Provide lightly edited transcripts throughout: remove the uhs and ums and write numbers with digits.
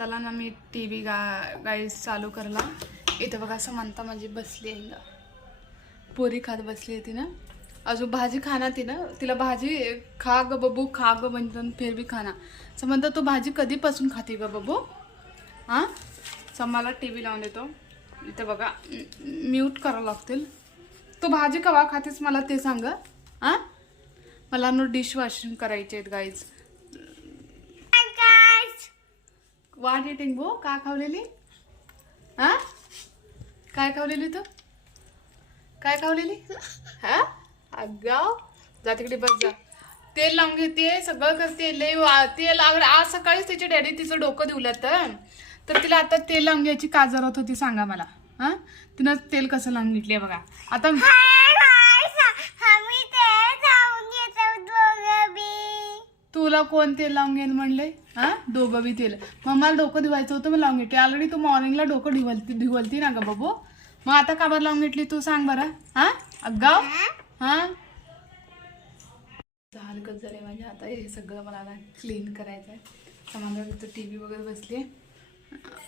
समंताला ना मी T V गाईस चालू करला. इथं बघा समंता माझी बसली आहे ना, पोरी खात बसली आहे ती ना. अजून भाजी खाना ती ना, तिला भाजी खा ग बबू खा ग म्हणतात फिर भी खाना. समंता तू भाजी कधीपासून खाते ग बबू? हां समाला टी व्ही लावून देतो. इथं बघा म्यूट करावं लागतील. तू भाजी कवा खातेस मला ते सांग. हां मला नो डिश वॉशिंग करायचे आहेत गाईज. वाट इटिंग बो का खावलेली? हां काय खावलेली तू? काय खावलेली? हां अगाव जा तिकडे बस जा. तेल लावून घेते सगळं करते लय तेल. आज सकाळीच तिचे डॅडी तिचं डोकं दिवलं तर तिला आता तेल लावून घ्यायची का जरूरत होती सांगा मला. हां तिनं तेल कसं लावून घेतली बघा. आता तुला कोण तेल लावून घेईल म्हणले? हां दोघं बी तेल. मग मला डोकं धुवायचं होतं मग लावून घेतली. ऑलरेडी तू मॉर्निंगला डोकं ढिवलती ना ग बाबू. मग आता का बरं लावून घेतली तू सांग बरं. हां अगाव. हां हलकत झाले माझ्या. आता हे सगळं मला ना क्लीन करायचं आहे. समाजा तिथं टी व्ही वगैरे बसली.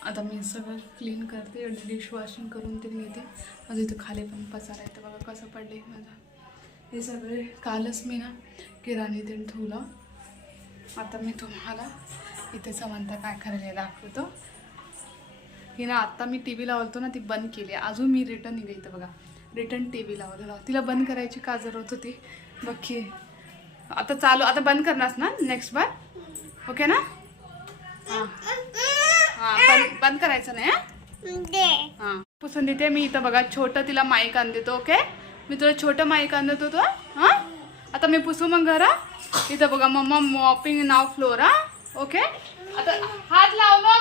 आता मी सगळं क्लीन करते. डिश वॉशिंग करून ते घेते. माझं इथं खाली पण पसारा येतं बघा कसं पडले माझं. हे सगळे कालच मी ना किराणे ते ठेवलं. आता मी तुम्हाला इथे समंता काय करायला दाखवतो. ही ना आत्ता मी टी व्ही लावलतो ना ती बंद केली. अजून मी रिटर्न निघायचं बघा. रिटर्न टी व्ही लावलेला. तिला बंद करायची का जरूरत होती बघी. आता चालू आता बंद करणारच ना नेक्स्ट बार. ओके ना? हां हां बंद करायचं नाही. हां पुसून देते मी. इथं बघा छोटं तिला माईक आण देतो. ओके मी तुला छोटं माईक आण देतो. हां आता मी पुसू मग घरा. इथं बघा मम्मा मॉपिंग नाव फ्लोर. हां ओके आता हात लावलो